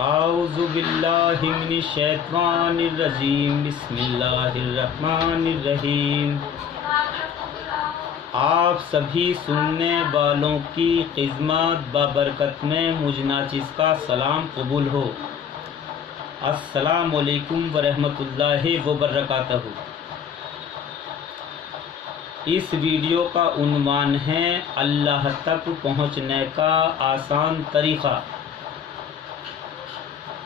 اعوذ باللہ من الشیطان الرجیم بسم اللہ الرحمن الرحیم۔ آپ سبھی سننے والوں کی خدمت بابرکت میں مجھ ناچیز کا سلام قبول ہو۔ السلام علیکم ورحمۃ اللہ وبرکاتہ۔ اس ویڈیو کا عنوان ہے اللہ تک پہنچنے کا آسان طریقہ۔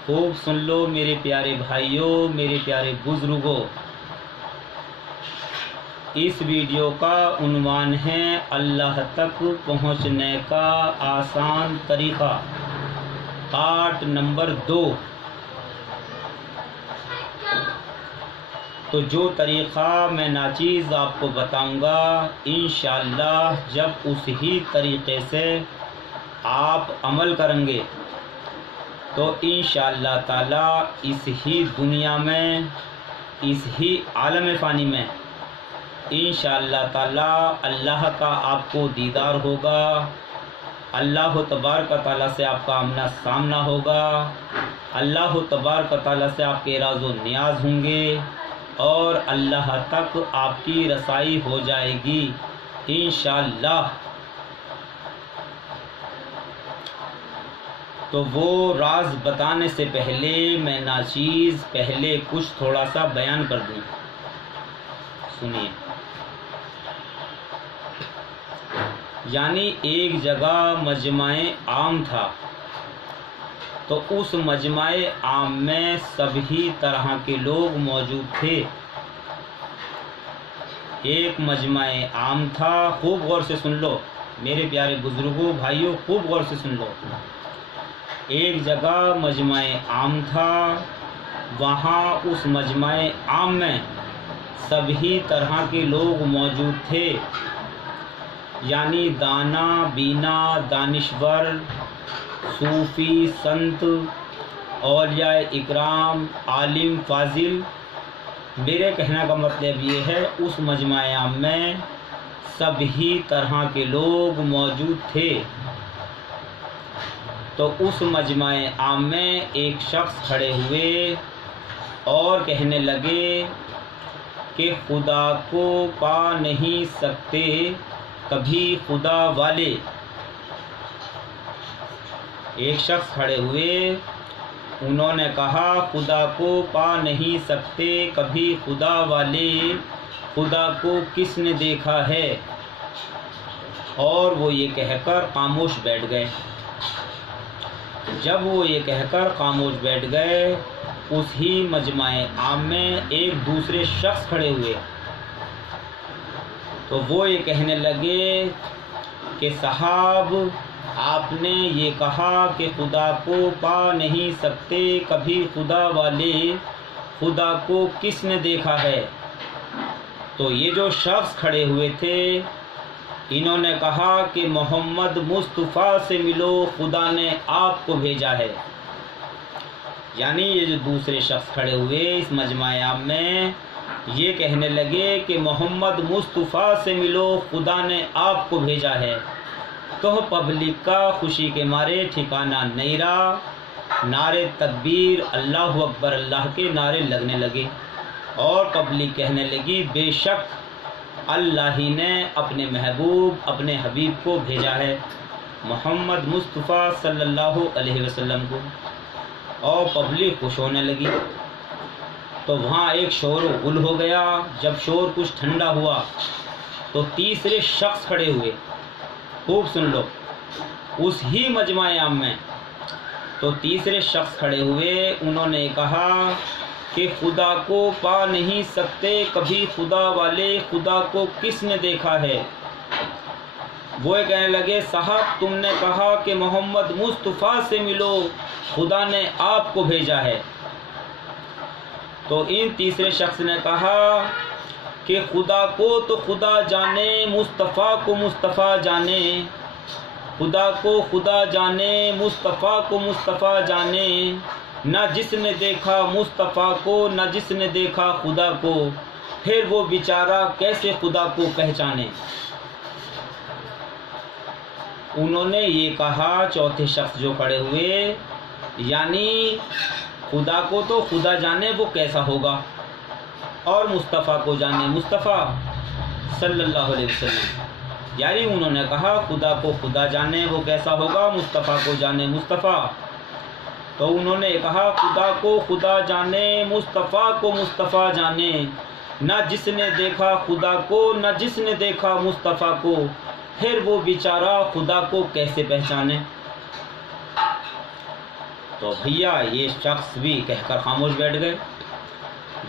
خوب سن لو میرے پیارے بھائیوں، میرے پیارے بزرگوں۔ اس ویڈیو کا عنوان ہے اللہ تک پہنچنے کا آسان طریقہ، پارٹ نمبر 2۔ تو جو طریقہ میں ناچیز آپ کو بتاؤں گا، انشاءاللہ جب اس ہی طریقے سے آپ عمل کریں گے تو انشاءاللہ تعالی اس ہی دنیا میں، اس ہی عالم فانی میں انشاءاللہ تعالی اللہ کا آپ کو دیدار ہوگا، اللہ تبارک تعالی سے آپ کا آمنا سامنا ہوگا، اللہ تبارک تعالی سے آپ کے راز و نیاز ہوں گے اور اللہ تک آپ کی رسائی ہو جائے گی انشاءاللہ۔ تو وہ راز بتانے سے پہلے میں ناچیز پہلے کچھ تھوڑا سا بیان کر دوں، سنیے۔ یعنی ایک جگہ مجمع عام تھا، تو اس مجمع عام میں سبھی طرح کے لوگ موجود تھے۔ ایک مجمع عام تھا، خوب غور سے سن لو میرے پیارے بزرگوں، بھائیوں، خوب غور سے سن لو۔ ایک جگہ مجمع عام تھا، وہاں اس مجمع عام میں سبھی طرح کے لوگ موجود تھے، یعنی دانا بینا، دانشور، صوفی، سنت، اولیاء اکرام، عالم، فاضل۔ میرے کہنے کا مطلب یہ ہے اس مجمع عام میں سبھی طرح کے لوگ موجود تھے۔ تو اس مجمع عام میں ایک شخص کھڑے ہوئے اور کہنے لگے کہ خدا کو پا نہیں سکتے کبھی خدا والے۔ ایک شخص کھڑے ہوئے، انہوں نے کہا خدا کو پا نہیں سکتے کبھی خدا والے، خدا کو کس نے دیکھا ہے؟ اور وہ یہ کہہ کر خاموش بیٹھ گئے۔ جب وہ یہ کہہ کر خاموش بیٹھ گئے، اس ہی مجمع عام میں ایک دوسرے شخص کھڑے ہوئے، تو وہ یہ کہنے لگے کہ صاحب آپ نے یہ کہا کہ خدا کو پا نہیں سکتے کبھی خدا والے، خدا کو کس نے دیکھا ہے؟ تو یہ جو شخص کھڑے ہوئے تھے، انہوں نے کہا کہ محمد مصطفیٰ سے ملو، خدا نے آپ کو بھیجا ہے۔ یعنی یہ جو دوسرے شخص کھڑے ہوئے اس مجمع عام میں، یہ کہنے لگے کہ محمد مصطفیٰ سے ملو، خدا نے آپ کو بھیجا ہے۔ تو پبلک کا خوشی کے مارے ٹھکانہ نہیں رہا، نعرے تکبیر، اللہ اکبر، اللہ کے نعرے لگنے لگے، اور پبلک کہنے لگی بے شک اللہ ہی نے اپنے محبوب، اپنے حبیب کو بھیجا ہے، محمد مصطفیٰ صلی اللہ علیہ وسلم کو، اور پبلک خوش ہونے لگی۔ تو وہاں ایک شور و غل ہو گیا۔ جب شور کچھ ٹھنڈا ہوا تو تیسرے شخص کھڑے ہوئے، خوب سن لو، اس ہی مجمع عام میں تو تیسرے شخص کھڑے ہوئے، انہوں نے کہا کہ خدا کو پا نہیں سکتے کبھی خدا والے، خدا کو کس نے دیکھا ہے؟ وہ کہنے لگے صاحب تم نے کہا کہ محمد مصطفیٰ سے ملو، خدا نے آپ کو بھیجا ہے۔ تو ان تیسرے شخص نے کہا کہ خدا کو تو خدا جانے، مصطفیٰ کو مصطفیٰ جانے، خدا کو خدا جانے، مصطفیٰ کو مصطفیٰ جانے، نہ جس نے دیکھا مصطفیٰ کو، نہ جس نے دیکھا خدا کو، پھر وہ بیچارہ کیسے خدا کو پہچانے؟ انہوں نے یہ کہا، چوتھے شخص جو کھڑے ہوئے یعنی خدا کو تو خدا جانے وہ کیسا ہوگا، اور مصطفیٰ کو جانے مصطفیٰ صلی اللہ علیہ وسلم، یعنی انہوں نے کہا خدا کو خدا جانے وہ کیسا ہوگا، مصطفیٰ کو جانے مصطفیٰ، تو انہوں نے کہا خدا کو خدا جانے مصطفیٰ کو مصطفیٰ جانے، نہ جس نے دیکھا خدا کو نہ جس نے دیکھا مصطفیٰ کو، پھر وہ بیچارہ خدا کو کیسے پہچانے۔ تو بھیا یہ شخص بھی کہہ کر خاموش بیٹھ گئے۔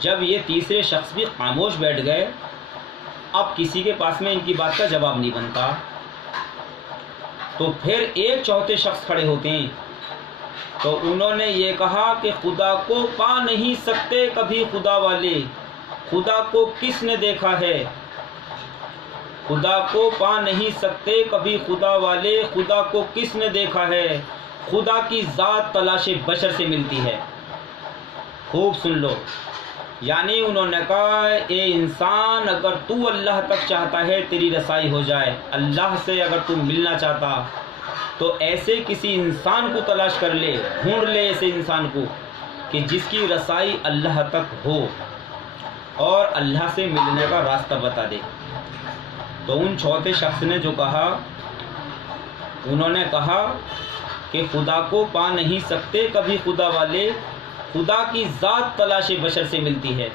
جب یہ تیسرے شخص بھی خاموش بیٹھ گئے، اب کسی کے پاس میں ان کی بات کا جواب نہیں بنتا، تو پھر ایک چوتھے شخص کھڑے ہوتے ہیں، تو انہوں نے یہ کہا کہ خدا کو پا نہیں سکتے کبھی خدا والے، خدا کو کس نے دیکھا ہے، خدا کو پا نہیں سکتے کبھی خدا والے، خدا کو کس نے دیکھا ہے، خدا کی ذات تلاش بشر سے ملتی ہے۔ خوب سن لو، یعنی انہوں نے کہا اے انسان، اگر تو اللہ تک چاہتا ہے تیری رسائی ہو جائے، اللہ سے اگر تو ملنا چاہتا تو ایسے کسی انسان کو تلاش کر لے، ڈھونڈ لے ایسے انسان کو کہ جس کی رسائی اللہ تک ہو اور اللہ سے ملنے کا راستہ بتا دے۔ تو ان چوتھے شخص نے جو کہا، انہوں نے کہا کہ خدا کو پا نہیں سکتے کبھی خدا والے، خدا کی ذات تلاش بشر سے ملتی ہے۔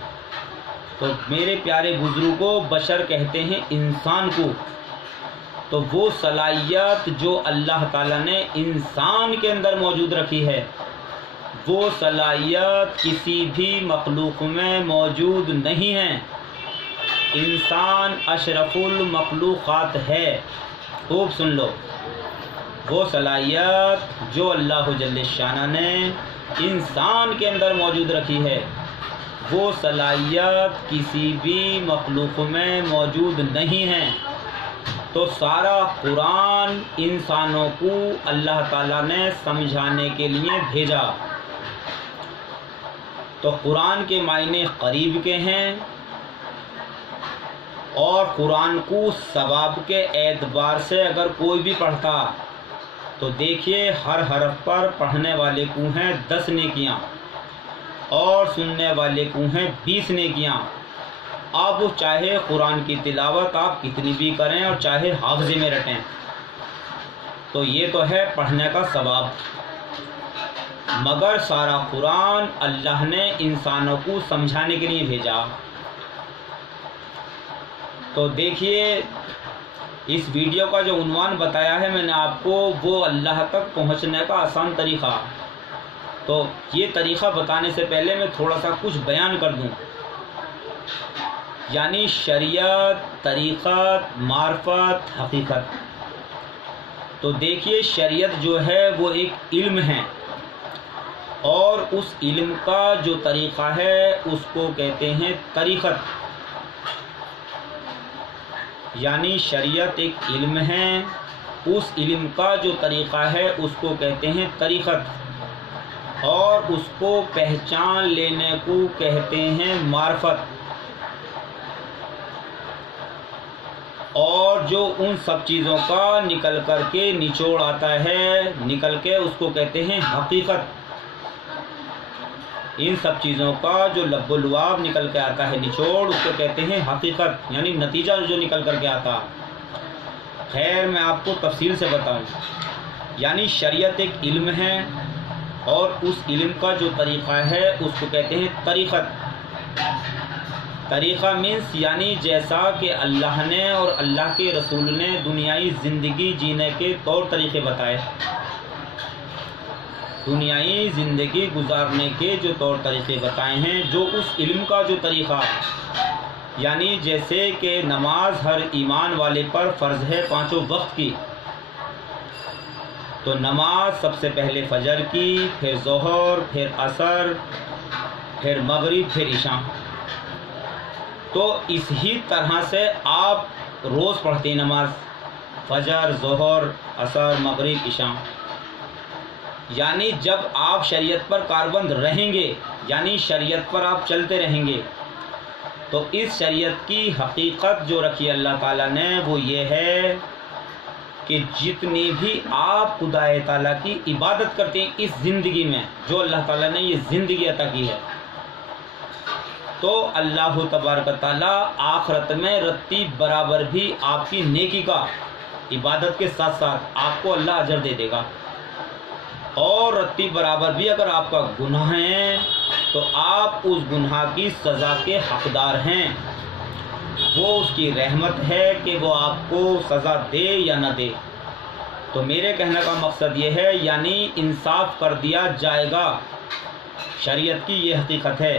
تو میرے پیارے بزرگوں، بشر کہتے ہیں انسان کو، تو وہ صلاحیت جو اللہ تعالیٰ نے انسان کے اندر موجود رکھی ہے، وہ صلاحیت کسی بھی مخلوق میں موجود نہیں ہے۔ انسان اشرف المخلوقات ہے۔ خوب سن لو، وہ صلاحیت جو اللہ جل شانہ نے انسان کے اندر موجود رکھی ہے، وہ صلاحیت کسی بھی مخلوق میں موجود نہیں ہے۔ تو سارا قرآن انسانوں کو اللہ تعالیٰ نے سمجھانے کے لیے بھیجا۔ تو قرآن کے معنی قریب کے ہیں، اور قرآن کو ثواب کے اعتبار سے اگر کوئی بھی پڑھتا تو دیکھیے ہر حرف پر پڑھنے والے کو ہیں 10 نیکیاں اور سننے والے کو ہیں 20 نیکیاں۔ اب چاہے قرآن کی تلاوت آپ کتنی بھی کریں اور چاہے حافظے میں رٹیں، تو یہ تو ہے پڑھنے کا ثواب، مگر سارا قرآن اللہ نے انسانوں کو سمجھانے کے لیے بھیجا۔ تو دیکھیے اس ویڈیو کا جو عنوان بتایا ہے میں نے آپ کو، وہ اللہ تک پہنچنے کا آسان طریقہ۔ تو یہ طریقہ بتانے سے پہلے میں تھوڑا سا کچھ بیان کر دوں، یعنی شریعت، طریقت، معرفت، حقیقت۔ تو دیکھیے شریعت جو ہے وہ ایک علم ہے، اور اس علم کا جو طریقہ ہے اس کو کہتے ہیں طریقت۔ یعنی شریعت ایک علم ہے، اس علم کا جو طریقہ ہے اس کو کہتے ہیں طریقت، اور اس کو پہچان لینے کو کہتے ہیں معرفت۔ اور جو ان سب چیزوں کا نکل کر کے نچوڑ آتا ہے، نکل کے اس کو کہتے ہیں حقیقت۔ ان سب چیزوں کا جو لب و لعاب نکل کے آتا ہے نچوڑ، اس کو کہتے ہیں حقیقت، یعنی نتیجہ جو نکل کر کے آتا۔ خیر میں آپ کو تفصیل سے بتاؤں، یعنی شریعت ایک علم ہے، اور اس علم کا جو طریقہ ہے اس کو کہتے ہیں طریقت۔ طریقہ مینس یعنی جیسا کہ اللہ نے اور اللہ کے رسول نے دنیائی زندگی جینے کے طور طریقے بتائے، دنیائی زندگی گزارنے کے جو طور طریقے بتائے ہیں، جو اس علم کا جو طریقہ، یعنی جیسے کہ نماز ہر ایمان والے پر فرض ہے 5 وقت کی، تو نماز سب سے پہلے فجر کی، پھر ظہر، پھر عصر، پھر مغرب، پھر عشاء۔ تو اسی طرح سے آپ روز پڑھتے ہیں نماز، فجر، ظہر، عصر، مغرب، عشاء۔ یعنی جب آپ شریعت پر کاربند رہیں گے، یعنی شریعت پر آپ چلتے رہیں گے، تو اس شریعت کی حقیقت جو رکھی اللہ تعالیٰ نے وہ یہ ہے کہ جتنی بھی آپ خدا تعالیٰ کی عبادت کرتے ہیں اس زندگی میں، جو اللہ تعالیٰ نے یہ زندگی عطا کی ہے، تو اللہ تبارک تعالیٰ آخرت میں رتی برابر بھی آپ کی نیکی کا، عبادت کے ساتھ ساتھ آپ کو اللہ اجر دے دے گا، اور رتی برابر بھی اگر آپ کا گناہ ہے تو آپ اس گناہ کی سزا کے حقدار ہیں۔ وہ اس کی رحمت ہے کہ وہ آپ کو سزا دے یا نہ دے۔ تو میرے کہنے کا مقصد یہ ہے، یعنی انصاف کر دیا جائے گا، شریعت کی یہ حقیقت ہے،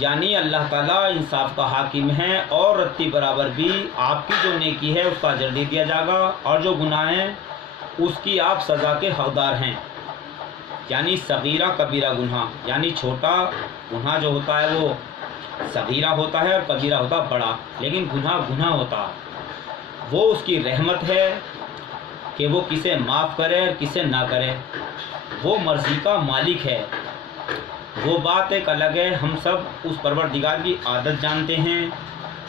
یعنی اللہ تعالیٰ انصاف کا حاکم ہے، اور رتی برابر بھی آپ کی جو نیکی ہے اس کا اجر دے دیا جائے گا، اور جو گناہ ہیں اس کی آپ سزا کے حقدار ہیں۔ یعنی صغیرہ کبیرہ گناہ، یعنی چھوٹا گناہ جو ہوتا ہے وہ صغیرہ ہوتا ہے اور کبیرہ ہوتا ہے بڑا، لیکن گناہ ہوتا ہے، وہ اس کی رحمت ہے کہ وہ کسے معاف کرے اور کسے نہ کرے، وہ مرضی کا مالک ہے۔ وہ بات ایک الگ ہے، ہم سب اس پروردگار کی عادت جانتے ہیں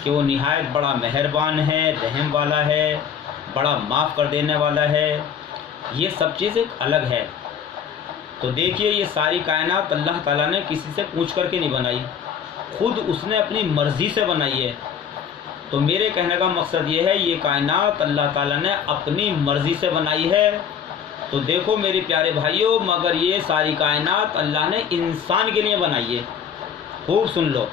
کہ وہ نہایت بڑا مہربان ہے، رحم والا ہے، بڑا معاف کر دینے والا ہے، یہ سب چیز ایک الگ ہے۔ تو دیکھیے یہ ساری کائنات اللہ تعالیٰ نے کسی سے پوچھ کر کے نہیں بنائی، خود اس نے اپنی مرضی سے بنائی ہے۔ تو میرے کہنے کا مقصد یہ ہے، یہ کائنات اللہ تعالیٰ نے اپنی مرضی سے بنائی ہے۔ تو دیکھو میرے پیارے بھائیوں، مگر یہ ساری کائنات اللہ نے انسان کے لیے بنائی ہے۔ خوب سن لو،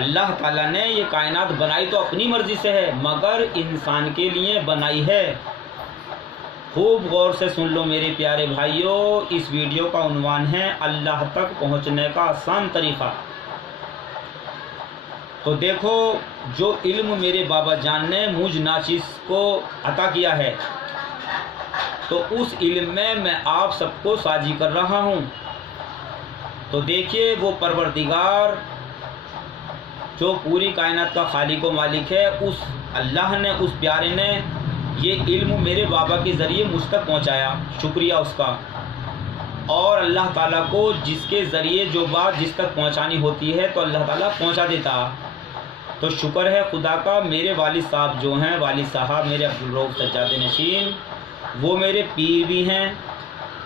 اللہ تعالیٰ نے یہ کائنات بنائی تو اپنی مرضی سے ہے، مگر انسان کے لیے بنائی ہے۔ خوب غور سے سن لو میرے پیارے بھائیوں، اس ویڈیو کا عنوان ہے اللہ تک پہنچنے کا آسان طریقہ۔ تو دیکھو، جو علم میرے بابا جان نے مجھ ناچیز کو عطا کیا ہے، تو اس علم میں آپ سب کو ساجی کر رہا ہوں۔ تو دیکھیے وہ پروردگار جو پوری کائنات کا خالق و مالک ہے، اس اللہ نے، اس پیارے نے یہ علم میرے بابا کے ذریعے مجھ تک پہنچایا، شکریہ اس کا۔ اور اللہ تعالیٰ کو جس کے ذریعے جو بات جس تک پہنچانی ہوتی ہے تو اللہ تعالیٰ پہنچا دیتا۔ تو شکر ہے خدا کا، میرے والد صاحب جو ہیں، والد صاحب میرے عبدالرؤف سجاد نشین، وہ میرے پیر بھی ہیں،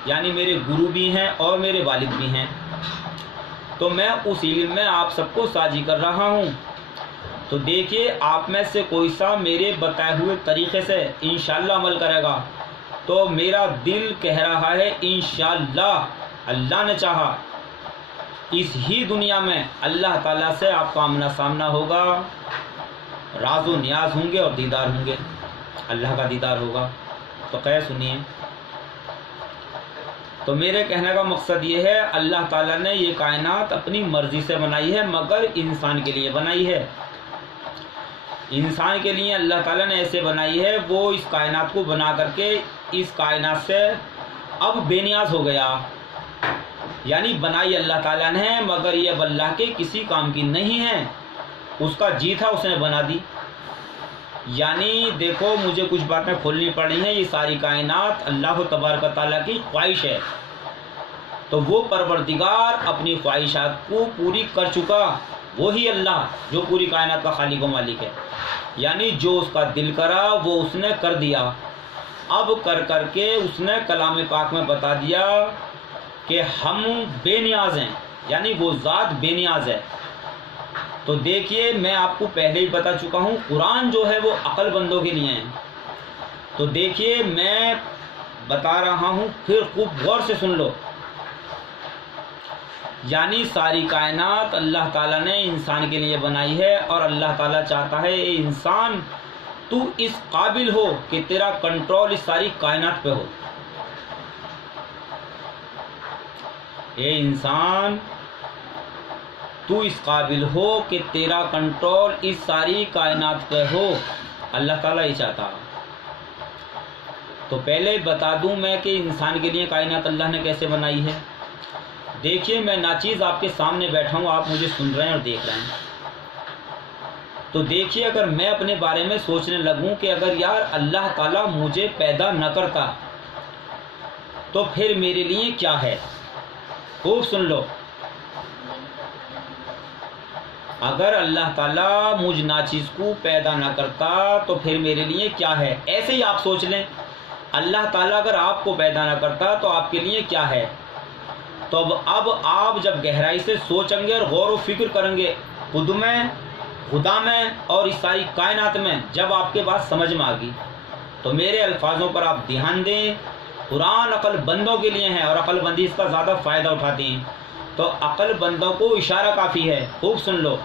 یعنی میرے گرو بھی ہیں اور میرے والد بھی ہیں۔ تو میں اس علم میں آپ سب کو ساجی کر رہا ہوں۔ تو دیکھیے آپ میں سے کوئی سا میرے بتائے ہوئے طریقے سے انشاءاللہ عمل کرے گا تو میرا دل کہہ رہا ہے انشاءاللہ، اللہ نے چاہا اس ہی دنیا میں اللہ تعالیٰ سے آپ کا آمنا سامنا ہوگا، راز و نیاز ہوں گے اور دیدار ہوں گے، اللہ کا دیدار ہوگا۔ تو خیر سنیے، تو میرے کہنے کا مقصد یہ ہے، اللہ تعالیٰ نے یہ کائنات اپنی مرضی سے بنائی ہے، مگر انسان کے لیے بنائی ہے۔ انسان کے لیے اللہ تعالیٰ نے ایسے بنائی ہے، وہ اس کائنات کو بنا کر کے اس کائنات سے اب بے نیاز ہو گیا، یعنی بنائی اللہ تعالیٰ نے ہے، مگر یہ اب اللہ کے کسی کام کی نہیں ہے، اس کا جی تھا اس نے بنا دی۔ یعنی دیکھو مجھے کچھ باتیں کھولنی پڑی ہیں، یہ ساری کائنات اللہ تبارک تعالیٰ کی خواہش ہے، تو وہ پروردگار اپنی خواہشات کو پوری کر چکا، وہی اللہ جو پوری کائنات کا خالق و مالک ہے، یعنی جو اس کا دل کرا وہ اس نے کر دیا۔ اب کر کر کے اس نے کلام پاک میں بتا دیا کہ ہم بے نیاز ہیں، یعنی وہ ذات بے نیاز ہے۔ تو دیکھیے میں آپ کو پہلے ہی بتا چکا ہوں، قرآن جو ہے وہ عقل بندوں کے لیے ہے۔ تو دیکھیے میں بتا رہا ہوں، پھر خوب غور سے سن لو، یعنی ساری کائنات اللہ تعالیٰ نے انسان کے لیے بنائی ہے، اور اللہ تعالیٰ چاہتا ہے اے انسان تو اس قابل ہو کہ تیرا کنٹرول اس ساری کائنات پہ ہو۔ اے انسان تو اس قابل ہو کہ تیرا کنٹرول اس ساری کائنات پہ ہو، اللہ تعالیٰ یہ چاہتا۔ تو پہلے بتا دوں میں کہ انسان کے لیے کائنات اللہ نے کیسے بنائی ہے۔ دیکھیے میں ناچیز آپ کے سامنے بیٹھا ہوں، آپ مجھے سن رہے ہیں اور دیکھ رہے ہیں۔ تو دیکھیے اگر میں اپنے بارے میں سوچنے لگوں کہ اگر یار اللہ تعالیٰ مجھے پیدا نہ کرتا تو پھر میرے لیے کیا ہے، خوب سن لو۔ اگر اللہ تعالیٰ مجھ ناچیز کو پیدا نہ کرتا تو پھر میرے لیے کیا ہے. ایسے ہی آپ سوچ لیں، اللہ تعالیٰ اگر آپ کو پیدا نہ کرتا تو آپ کے لیے کیا ہے. تو اب آپ جب گہرائی سے سوچیں گے اور غور و فکر کریں گے خدا میں اور اس ساری کائنات میں، جب آپ کے بات سمجھ میں آ گئی تو میرے الفاظوں پر آپ دھیان دیں. قرآن عقل بندوں کے لیے ہے اور عقل بندی اس کا زیادہ فائدہ اٹھاتی ہیں. تو عقل بندوں کو اشارہ کافی ہے. خوب سن لو.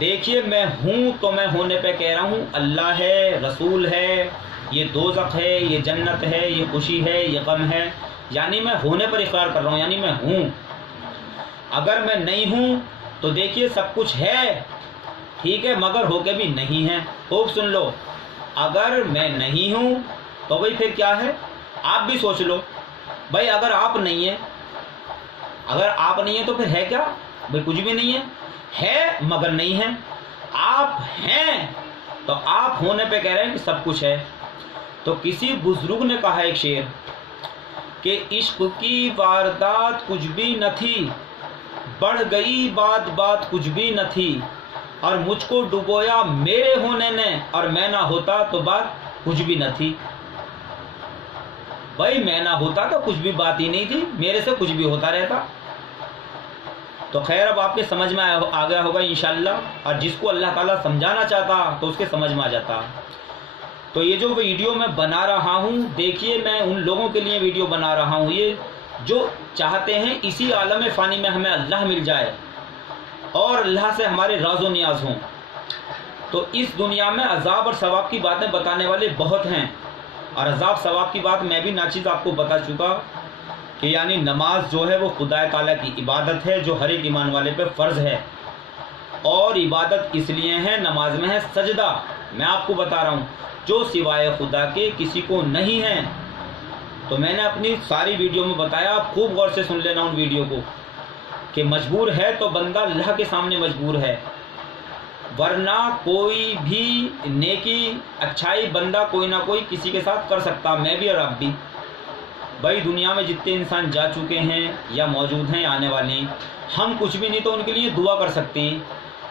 دیکھیے میں ہوں تو میں ہونے پہ کہہ رہا ہوں اللہ ہے، رسول ہے، یہ دوزخ ہے، یہ جنت ہے، یہ خوشی ہے، یہ غم ہے. یعنی میں ہونے پر اقرار کر رہا ہوں، یعنی میں ہوں. اگر میں نہیں ہوں تو دیکھیے سب کچھ ہے، ٹھیک ہے، مگر ہو کے بھی نہیں ہے. خوب سن لو. اگر میں نہیں ہوں تو بھائی پھر کیا ہے. آپ بھی سوچ لو بھائی، اگر آپ نہیں ہیں تو پھر ہے کیا. بھائی کچھ بھی نہیں ہے مگر نہیں ہے. آپ ہیں تو آپ ہونے پہ کہہ رہے ہیں کہ سب کچھ ہے. تو کسی بزرگ نے کہا ایک شعر کہ عشق کی واردات کچھ بھی نہ تھی، بڑھ گئی بات کچھ بھی نہ تھی، اور مجھ کو ڈبویا میرے ہونے نے، اور میں نہ ہوتا تو بات کچھ بھی نہ تھی. بھائی میں نہ ہوتا تو کچھ بھی بات ہی نہیں تھی، میرے سے کچھ بھی ہوتا رہتا. تو خیر اب آپ کے سمجھ میں آ گیا ہوگا انشاءاللہ. اور جس کو اللہ تعالیٰ سمجھانا چاہتا تو اس کے سمجھ میں آ جاتا. تو یہ جو ویڈیو میں بنا رہا ہوں، دیکھیے میں ان لوگوں کے لیے ویڈیو بنا رہا ہوں یہ جو چاہتے ہیں اسی عالم فانی میں ہمیں اللہ مل جائے اور اللہ سے ہمارے راز و نیاز ہوں. تو اس دنیا میں عذاب اور ثواب کی باتیں بتانے والے بہت ہیں، اور عذاب ثواب کی بات میں بھی ناچیز آپ کو بتا چکا کہ یعنی نماز جو ہے وہ خدا تعالیٰ کی عبادت ہے جو ہر ایک ایمان والے پہ فرض ہے. اور عبادت اس لیے ہے، نماز میں ہے سجدہ. میں آپ کو بتا رہا ہوں جو سوائے خدا کے کسی کو نہیں ہے. تو میں نے اپنی ساری ویڈیو میں بتایا، آپ خوب غور سے سن لینا ان ویڈیو کو، کہ مجبور ہے تو بندہ اللہ کے سامنے مجبور ہے، ورنہ کوئی بھی نیکی اچھائی بندہ کوئی نہ کوئی کسی کے ساتھ کر سکتا، میں بھی اور آپ بھی. بھائی دنیا میں جتنے انسان جا چکے ہیں یا موجود ہیں یا آنے والے ہیں، ہم کچھ بھی نہیں تو ان کے لیے دعا کر سکتے ہیں،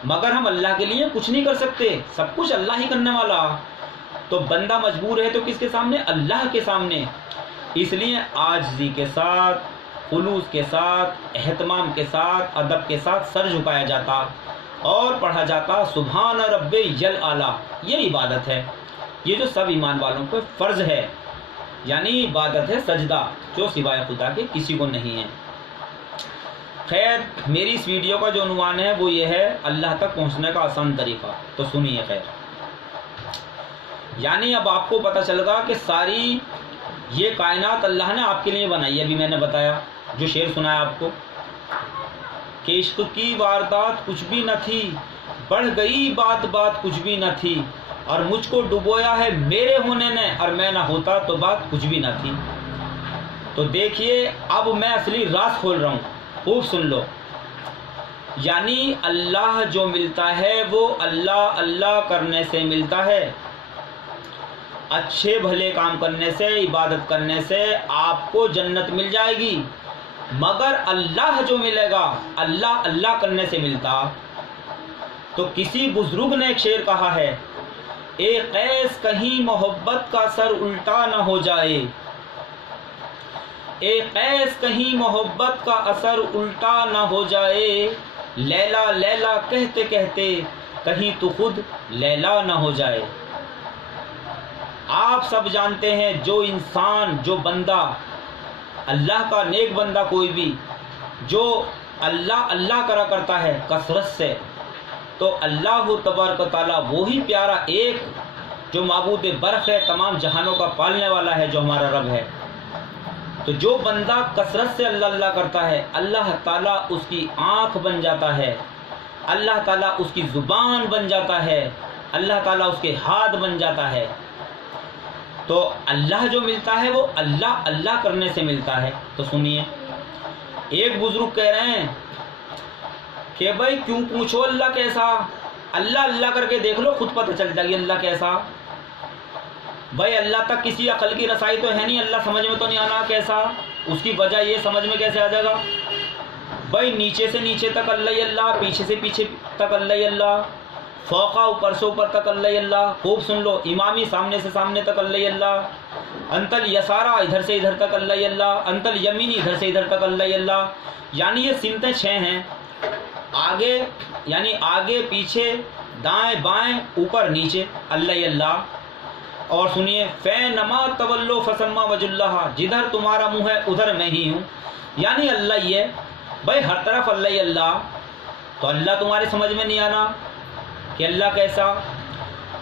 مگر ہم اللہ کے لیے کچھ نہیں کر سکتے. سب کچھ اللہ ہی کرنے والا. تو بندہ مجبور ہے تو کس کے سامنے؟ اللہ کے سامنے. اس لیے عاجزی کے ساتھ، خلوص کے ساتھ، اہتمام کے ساتھ، ادب کے ساتھ سر جھکایا جاتا اور پڑھا جاتا سبحان رب یل اعلیٰ. یہ عبادت ہے، یہ جو سب ایمان والوں پہ فرض ہے. یعنی عبادت ہے سجدہ جو سوائے خدا کے کسی کو نہیں ہے. خیر میری اس ویڈیو کا جو عنوان ہے وہ یہ ہے اللہ تک پہنچنے کا آسان طریقہ. تو سنیے. خیر یعنی اب آپ کو پتہ چل گا کہ ساری یہ کائنات اللہ نے آپ کے لیے بنائی ہے. ابھی میں نے بتایا جو شعر سنایا آپ کو کہ عشق کی واردات کچھ بھی نہ تھی، بڑھ گئی بات کچھ بھی نہ تھی، اور مجھ کو ڈبویا ہے میرے ہونے نے، اور میں نہ ہوتا تو بات کچھ بھی نہ تھی. تو دیکھیے اب میں اصلی راز کھول رہا ہوں، خوب سن لو. یعنی اللہ جو ملتا ہے وہ اللہ اللہ کرنے سے ملتا ہے، اچھے بھلے کام کرنے سے، عبادت کرنے سے آپ کو جنت مل جائے گی. مگر اللہ جو ملے گا اللہ اللہ کرنے سے ملتا. تو کسی بزرگ نے ایک شعر کہا ہے، اے قیس کہیں محبت کا سر الٹا نہ ہو جائے، اے قیس کہیں محبت کا اثر الٹا نہ ہو جائے، لیلا لیلا کہتے کہتے کہیں تو خود لیلا نہ ہو جائے. آپ سب جانتے ہیں جو انسان، جو بندہ اللہ کا نیک بندہ کوئی بھی جو اللہ اللہ کرا کرتا ہے کثرت سے، تو اللہ تبارک و تعالیٰ وہی پیارا ایک جو معبود برق ہے، تمام جہانوں کا پالنے والا ہے، جو ہمارا رب ہے. تو جو بندہ کثرت سے اللہ اللہ کرتا ہے، اللہ تعالیٰ اس کی آنکھ بن جاتا ہے، اللہ تعالیٰ اس کی زبان بن جاتا ہے، اللہ تعالیٰ اس کے ہاتھ بن جاتا ہے. تو اللہ جو ملتا ہے وہ اللہ اللہ کرنے سے ملتا ہے. تو سنیے، ایک بزرگ کہہ رہے ہیں کہ بھائی کیوں پوچھو اللہ کیسا، اللہ اللہ کر کے دیکھ لو خود پتہ چل جائے گی اللہ کیسا. بھائی اللہ تک کسی عقل کی رسائی تو ہے نہیں، اللہ سمجھ میں تو نہیں آنا کیسا، اس کی وجہ یہ سمجھ میں کیسے آ جائے گا. بھائی نیچے سے نیچے تک اللہ ہی اللہ، پیچھے سے پیچھے تک اللہ اللہ، فوقہ اوپر سے اوپر تک اللہ اللہ، خوب سن لو، امامی سامنے سے سامنے تک اللہ اللہ، انتل یسارا ادھر سے ادھر تک اللہ اللہ، انتل یمینی ادھر سے ادھر تک اللہ اللہ، یعنی یہ سمتیں 6 ہیں، آگے یعنی آگے پیچھے دائیں بائیں اوپر نیچے اللہ اللہ۔ اور سنیے فینما تولو فثم وجہ اللہ، جدھر تمہارا منہ ہے ادھر میں ہی ہوں، یعنی اللہ ہی ہے بھائی، ہر طرف اللہ اللہ۔ تو اللہ تمہارے سمجھ میں نہیں آنا کہ اللہ کیسا؟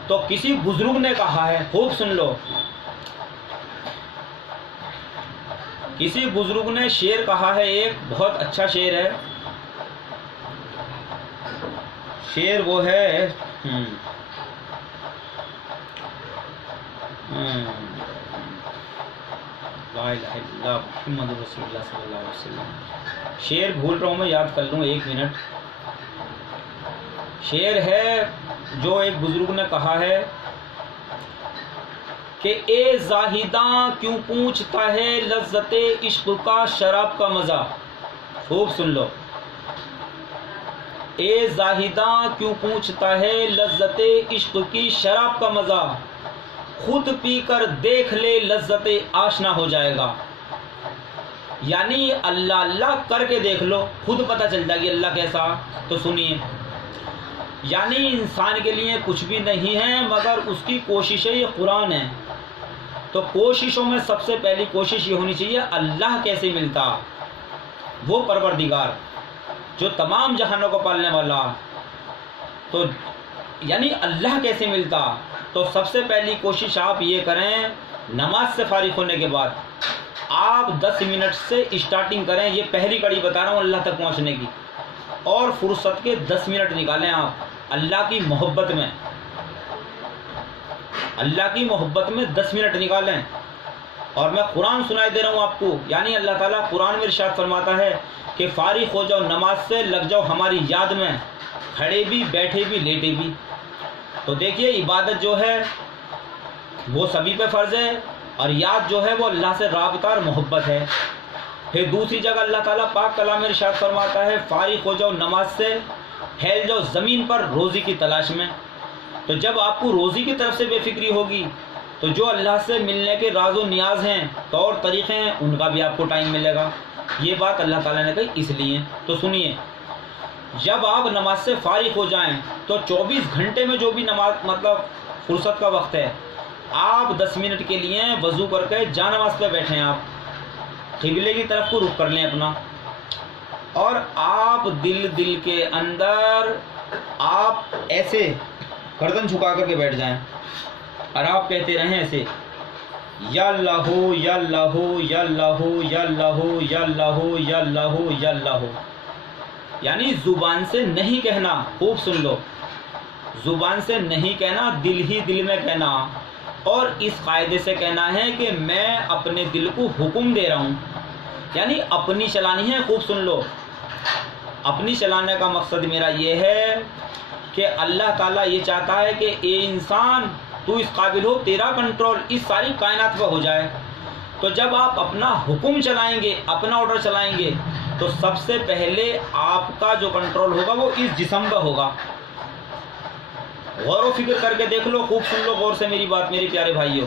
تو کسی بزرگ نے کہا ہے، خوب سن لو، کسی بزرگ نے شعر کہا ہے، ایک بہت اچھا شعر ہے، شعر وہ ہے لا الہ الا اللہ محمد رسول اللہ صلی اللہ علیہ وسلم، شعر بھول رہا ہوں میں، یاد کر لوں 1 منٹ۔ شعر ہے جو ایک بزرگ نے کہا ہے کہ اے زاہداں کیوں پوچھتا ہے لذت عشق کا شراب کا مزہ، خوب سن لو، اے زاہداں کیوں پوچھتا ہے لذت عشق کی شراب کا مزہ، خود پی کر دیکھ لے لذت آشنا ہو جائے گا، یعنی اللہ اللہ کر کے دیکھ لو خود پتہ چل جائے گی اللہ کیسا۔ تو سنیے، یعنی انسان کے لیے کچھ بھی نہیں ہے مگر اس کی کوششیں یہ قرآن ہے، تو کوششوں میں سب سے پہلی کوشش یہ ہونی چاہیے اللہ کیسے ملتا، وہ پروردگار جو تمام جہانوں کو پالنے والا، تو یعنی اللہ کیسے ملتا؟ تو سب سے پہلی کوشش آپ یہ کریں، نماز سے فارغ ہونے کے بعد آپ 10 منٹ سے اسٹارٹنگ کریں، یہ پہلی کڑی بتا رہا ہوں اللہ تک پہنچنے کی، اور فرصت کے 10 منٹ نکالیں آپ اللہ کی محبت میں، اللہ کی محبت میں 10 منٹ نکالیں۔ اور میں قرآن سنائی دے رہا ہوں آپ کو، یعنی اللہ تعالیٰ قرآن میں ارشاد فرماتا ہے کہ فارغ ہو جاؤ نماز سے، لگ جاؤ ہماری یاد میں، کھڑے بھی بیٹھے بھی لیٹے بھی۔ تو دیکھیے عبادت جو ہے وہ سبھی پہ فرض ہے، اور یاد جو ہے وہ اللہ سے رابطہ اور محبت ہے۔ پھر دوسری جگہ اللہ تعالیٰ پاک کلام میں ارشاد فرماتا ہے فارغ ہو جاؤ نماز سے، پھیل جاؤ زمین پر روزی کی تلاش میں۔ تو جب آپ کو روزی کی طرف سے بے فکری ہوگی تو جو اللہ سے ملنے کے راز و نیاز ہیں، طور طریقے ہیں، ان کا بھی آپ کو ٹائم ملے گا۔ یہ بات اللہ تعالیٰ نے کہی اس لیے۔ تو سنیے، جب آپ نماز سے فارغ ہو جائیں تو 24 گھنٹے میں جو بھی نماز مطلب فرصت کا وقت ہے، آپ 10 منٹ کے لیے وضو کر کے جا نماز پہ بیٹھیں، آپ قبلے کی طرف کو رخ کر لیں اپنا، اور آپ دل کے اندر آپ ایسے گردن جھکا کر کے بیٹھ جائیں، اور آپ کہتے رہیں ایسے یا اللہ ہو یا اللہ ہو یا اللہ ہو یا اللہ ہو یا اللہ ہو یا اللہ ہو یا اللہ ہو، یعنی زبان سے نہیں کہنا، خوب سن لو، زبان سے نہیں کہنا، دل ہی دل میں کہنا، اور اس قاعدے سے کہنا ہے کہ میں اپنے دل کو حکم دے رہا ہوں، یعنی اپنی چلانی ہے۔ خوب سن لو، اپنی چلانے کا مقصد میرا یہ ہے کہ اللہ تعالیٰ یہ چاہتا ہے کہ اے انسان تو اس قابل ہو، تیرا کنٹرول اس ساری کائنات پہ ہو جائے۔ تو جب آپ اپنا حکم چلائیں گے، اپنا آرڈر چلائیں گے، تو سب سے پہلے آپ کا جو کنٹرول ہوگا وہ اس جسم کا ہوگا۔ غور و فکر کر کے دیکھ لو، خوب سن لو غور سے میری بات میرے پیارے بھائیوں۔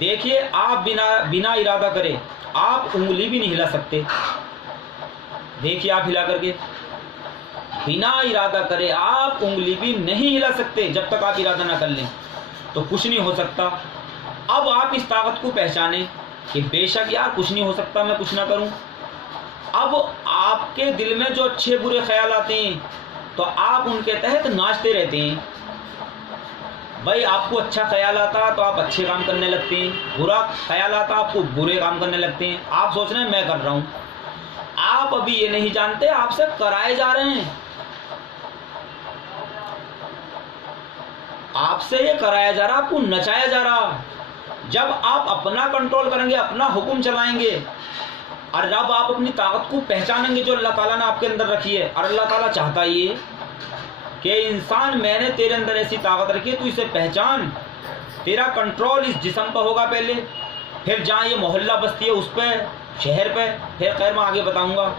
دیکھیے، آپ بنا ارادہ کرے آپ انگلی بھی نہیں ہلا سکتے، دیکھیے آپ ہلا کر کے، بنا ارادہ کرے آپ انگلی بھی نہیں ہلا سکتے جب تک آپ ارادہ نہ کر لیں، تو کچھ نہیں ہو سکتا۔ اب آپ اس طاقت کو پہچانیں کہ بے شک یار کچھ نہیں ہو سکتا میں کچھ نہ کروں۔ اب آپ کے دل میں جو اچھے برے خیال آتے ہیں تو آپ ان کے تحت ناچتے رہتے ہیں۔ بھائی آپ کو اچھا خیال آتا تو آپ اچھے کام کرنے لگتے ہیں، برا خیال آتا آپ کو برے کام کرنے لگتے ہیں۔ آپ سوچ رہے ہیں میں کر رہا ہوں، آپ ابھی یہ نہیں جانتے آپ سے کرائے جا رہے ہیں، آپ سے یہ کرایا جا رہا، آپ کو نچایا جا رہا۔ جب آپ اپنا کنٹرول کریں گے، اپنا حکم چلائیں گے، اور جب آپ اپنی طاقت کو پہچانیں گے جو اللہ تعالیٰ نے آپ کے اندر رکھی ہے، اور اللہ تعالیٰ چاہتا یہ کہ انسان میں نے تیرے اندر ایسی طاقت رکھی ہے، تو اسے پہچان، تیرا کنٹرول اس جسم پہ ہوگا پہلے، پھر جہاں یہ محلہ بستی ہے اس پہ، شہر پہ، پھر خیر میں آگے بتاؤں گا۔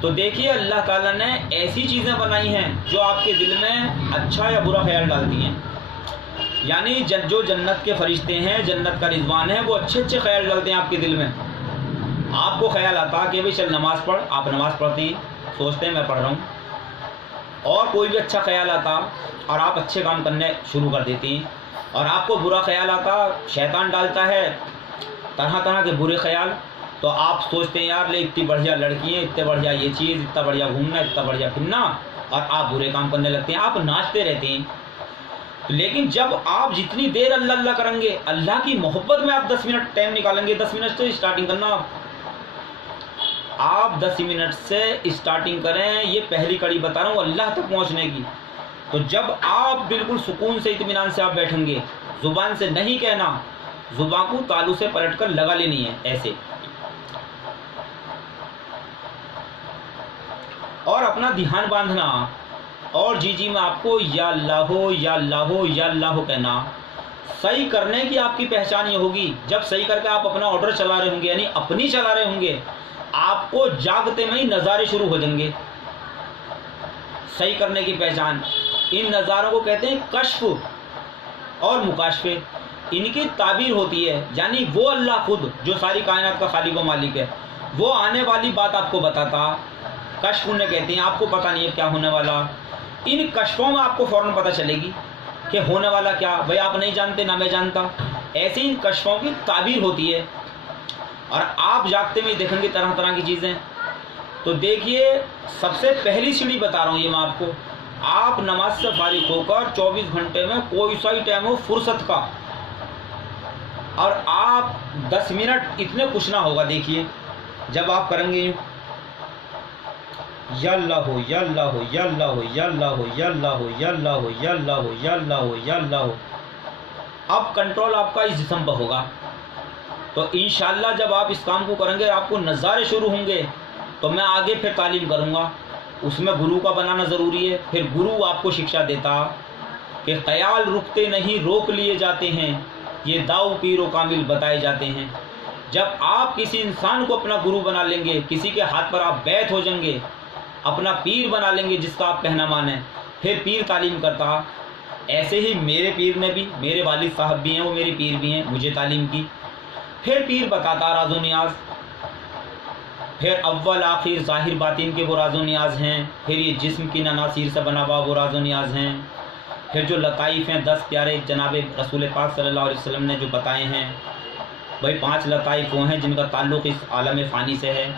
تو دیکھیے اللہ تعالیٰ نے ایسی چیزیں بنائی ہیں جو آپ کے دل میں اچھا یا برا خیال ڈالتی ہیں، یعنی جو جنت کے فرشتے ہیں، جنت کا رضوان ہے، وہ اچھے اچھے خیال ڈالتے ہیں آپ کے دل میں۔ آپ کو خیال آتا کہ بھائی چل نماز پڑھ، آپ نماز پڑھتے ہیں، سوچتے ہیں میں پڑھ رہا ہوں، اور کوئی بھی اچھا خیال آتا اور آپ اچھے کام کرنے شروع کر دیتی ہیں، اور آپ کو برا خیال آتا، شیطان ڈالتا ہے طرح طرح کے برے خیال، تو آپ سوچتے ہیں یار لے اتنی بڑھیا لڑکی ہے، اتنے بڑھیا یہ چیز، اتنا بڑھیا گھومنا، اتنا بڑھیا پھرنا، اور آپ برے کام کرنے لگتے ہیں، آپ ناچتے رہتے ہیں۔ لیکن جب آپ جتنی دیر اللہ اللہ کریں گے، اللہ کی محبت میں آپ 10 منٹ ٹائم نکالیں گے، 10 منٹ سے اسٹارٹنگ کرنا، آپ 10 منٹ سے اسٹارٹنگ کریں، یہ پہلی کڑی بتا رہا ہوں اللہ تک پہنچنے کی۔ تو جب آپ بالکل سکون سے اطمینان سے آپ بیٹھیں گے، زبان سے نہیں کہنا، زبان کو تالو سے پلٹ کر لگا لینی ہے ایسے، اور اپنا دھیان باندھنا، اور جی میں آپ کو یا اللہ ہو یا اللہ ہو یا اللہ ہو کہنا۔ صحیح کرنے کی آپ کی پہچان یہ ہوگی جب صحیح کر کے آپ اپنا آرڈر چلا رہے ہوں گے، یعنی اپنی چلا رہے ہوں گے، آپ کو جاگتے میں ہی نظارے شروع ہو جائیں گے۔ صحیح کرنے کی پہچان، ان نظاروں کو کہتے ہیں کشف اور مکاشفے، ان کی تعبیر ہوتی ہے، یعنی وہ اللہ خود جو ساری کائنات کا خالق و مالک ہے، وہ آنے والی بات آپ کو بتاتا، کشف انہیں کہتے ہیں، آپ کو پتہ نہیں ہے کیا ہونے والا، ان کشفوں میں آپ کو فوراً پتہ چلے گی کہ ہونے والا کیا، بھائی آپ نہیں جانتے نہ میں جانتا، ایسی ان کشفوں کی تعبیر ہوتی ہے، اور آپ جاگتے میں دیکھیں گے طرح طرح کی چیزیں۔ تو دیکھیے سب سے پہلی سیڑھی بتا رہا ہوں یہ میں آپ کو، آپ نماز سے فارغ ہو کر 24 گھنٹے میں کوئی سا ہی ٹائم ہو فرصت کا، اور آپ 10 منٹ اتنے کچھ نہ ہوگا، دیکھیے جب آپ کریں گے یا اللہ ہو یا اللہ ہو یا اللہ ہو یا اللہ ہو یا اللہ ہو یا اللہ ہو یا اللہ ہو یا اللہ ہو یا اللہ ہو، اب کنٹرول آپ کا اس جسم پر ہوگا۔ تو انشاءاللہ جب آپ اس کام کو کریں گے، آپ کو نظارے شروع ہوں گے، تو میں آگے پھر تعلیم کروں گا، اس میں گرو کا بنانا ضروری ہے، پھر گرو آپ کو شکشا دیتا کہ خیال رکتے نہیں روک لیے جاتے ہیں، یہ داؤ پیر و کامل بتائے جاتے ہیں۔ جب آپ کسی انسان کو اپنا گرو بنا لیں گے، کسی کے ہاتھ پر آپ بیعت ہو جائیں گے، اپنا پیر بنا لیں گے جس کا آپ کہنا مانیں، پھر پیر تعلیم کرتا۔ ایسے ہی میرے پیر نے بھی، میرے والد صاحب بھی ہیں، وہ میرے پیر بھی ہیں، مجھے تعلیم کی، پھر پیر بتاتا راز و نیاز، پھر اول آخر ظاہر باطن کے وہ راز و نیاز ہیں، پھر یہ جسم کی نناصیر سے بنا ہوا وہ راز و نیاز ہیں، پھر جو لطائف ہیں 10 پیارے جناب رسول پاک صلی اللہ علیہ وسلم نے جو بتائے ہیں، بھائی 5 لطائف وہ ہیں جن کا تعلق اس عالم فانی سے ہے،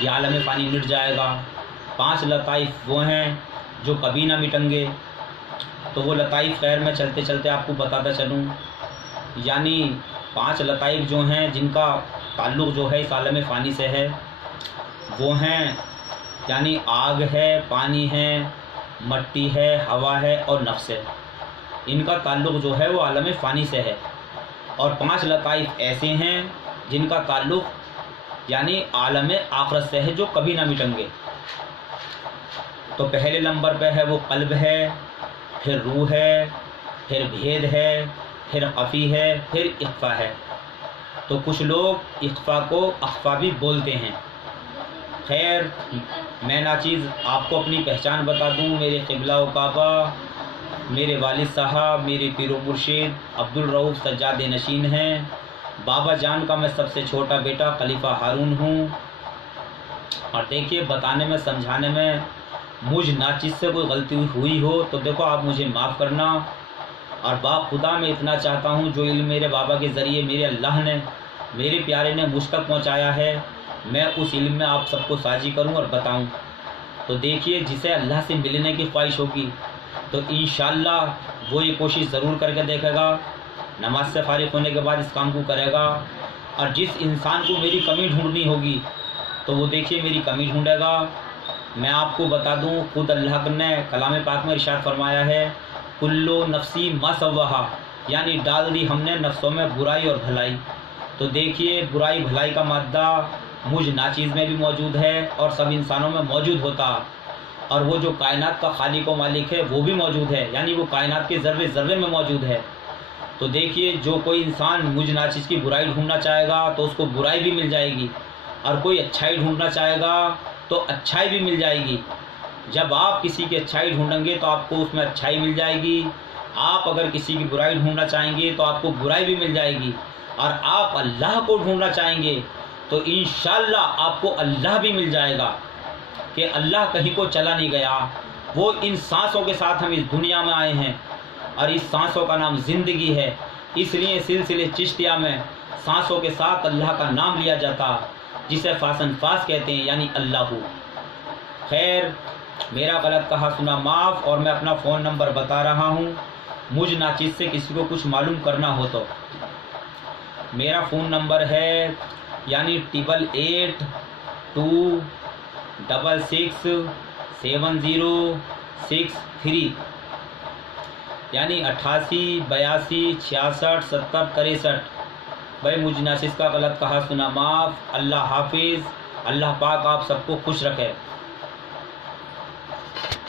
یہ عالم فانی مٹ جائے گا، 5 لطائف وہ ہیں جو کبھی نہ مٹیں گے۔ تو وہ لطائف خیر میں چلتے چلتے آپ کو بتاتا چلوں، یعنی 5 لطائف جو ہیں جن کا تعلق جو ہے اس عالم فانی سے ہے، وہ ہیں یعنی آگ ہے، پانی ہے، مٹی ہے، ہوا ہے اور نفس ہے، ان کا تعلق جو ہے وہ عالم فانی سے ہے۔ اور 5 لطائف ایسے ہیں جن کا تعلق یعنی عالم آخرت سے ہے، جو کبھی نہ مٹیں گے۔ تو پہلے نمبر پہ ہے وہ قلب ہے، پھر روح ہے، پھر بھید ہے، پھر خفی ہے، پھر اخفا ہے۔ تو کچھ لوگ اخفا کو اخفا بھی بولتے ہیں۔ خیر میں ناچیز آپ کو اپنی پہچان بتا دوں، میرے قبلہ و کعبہ، میرے والد صاحب، میرے پیر و مرشد عبدالرؤف سجاد نشین ہیں، بابا جان کا میں سب سے چھوٹا بیٹا خلیفہ ہارون ہوں۔ اور دیکھیے بتانے میں سمجھانے میں مجھ ناچیز سے کوئی غلطی ہوئی ہو تو دیکھو آپ مجھے معاف کرنا، اور با خدا میں اتنا چاہتا ہوں جو علم میرے بابا کے ذریعے میرے اللہ نے، میرے پیارے نے مجھ تک پہنچایا ہے، میں اس علم میں آپ سب کو ساجی کروں اور بتاؤں۔ تو دیکھیے جسے اللہ سے ملنے کی خواہش ہوگی تو انشاءاللہ وہ یہ کوشش ضرور کر کے دیکھے گا، نماز سے فارغ ہونے کے بعد اس کام کو کرے گا۔ اور جس انسان کو میری کمی ڈھونڈنی ہوگی تو وہ دیکھیے میری کمی ڈھونڈے گا۔ میں آپ کو بتا دوں خود اللہ نے کلام پاک میں ارشاد فرمایا ہے، کلو نفسی ما سواہا، یعنی ڈال دی ہم نے نفسوں میں برائی اور بھلائی۔ تو دیکھیے برائی بھلائی کا مادہ مجھ ناچیز میں بھی موجود ہے اور سب انسانوں میں موجود ہوتا، اور وہ جو کائنات کا خالق و مالک ہے وہ بھی موجود ہے، یعنی وہ کائنات کے ذرے ذرے میں موجود ہے۔ تو دیکھیے جو کوئی انسان مجھ ناچیز کی برائی ڈھونڈنا چاہے گا تو اس کو برائی بھی مل جائے گی، اور کوئی اچھائی ڈھونڈنا چاہے گا تو اچھائی بھی مل جائے گی۔ جب آپ کسی کی اچھائی ڈھونڈیں گے تو آپ کو اس میں اچھائی مل جائے گی۔ آپ اگر کسی کی برائی ڈھونڈنا چاہیں گے تو آپ کو برائی بھی مل جائے گی، اور آپ اللہ کو ڈھونڈنا چاہیں گے تو انشاءاللہ آپ کو اللہ بھی مل جائے گا، کہ اللہ کہیں کو چلا نہیں گیا، وہ ان سانسوں کے ساتھ ہم اس دنیا میں آئے ہیں، اور اس سانسوں کا نام زندگی ہے۔ اس لیے سلسلے چشتیہ میں سانسوں کے ساتھ اللہ کا نام لیا جاتا، جسے فاسن فاس کہتے ہیں، یعنی اللہ ہو۔ خیر، میرا غلط کہا سنا معاف، اور میں اپنا فون نمبر بتا رہا ہوں، مجھ ناچیز سے کسی کو کچھ معلوم کرنا ہو تو میرا فون نمبر ہے یعنی 8826667063، یعنی 88 82 66 70 63۔ بھائی مجھ ناچیز کا غلط کہا سنا معاف۔ اللہ حافظ، اللہ پاک آپ سب کو خوش رکھے۔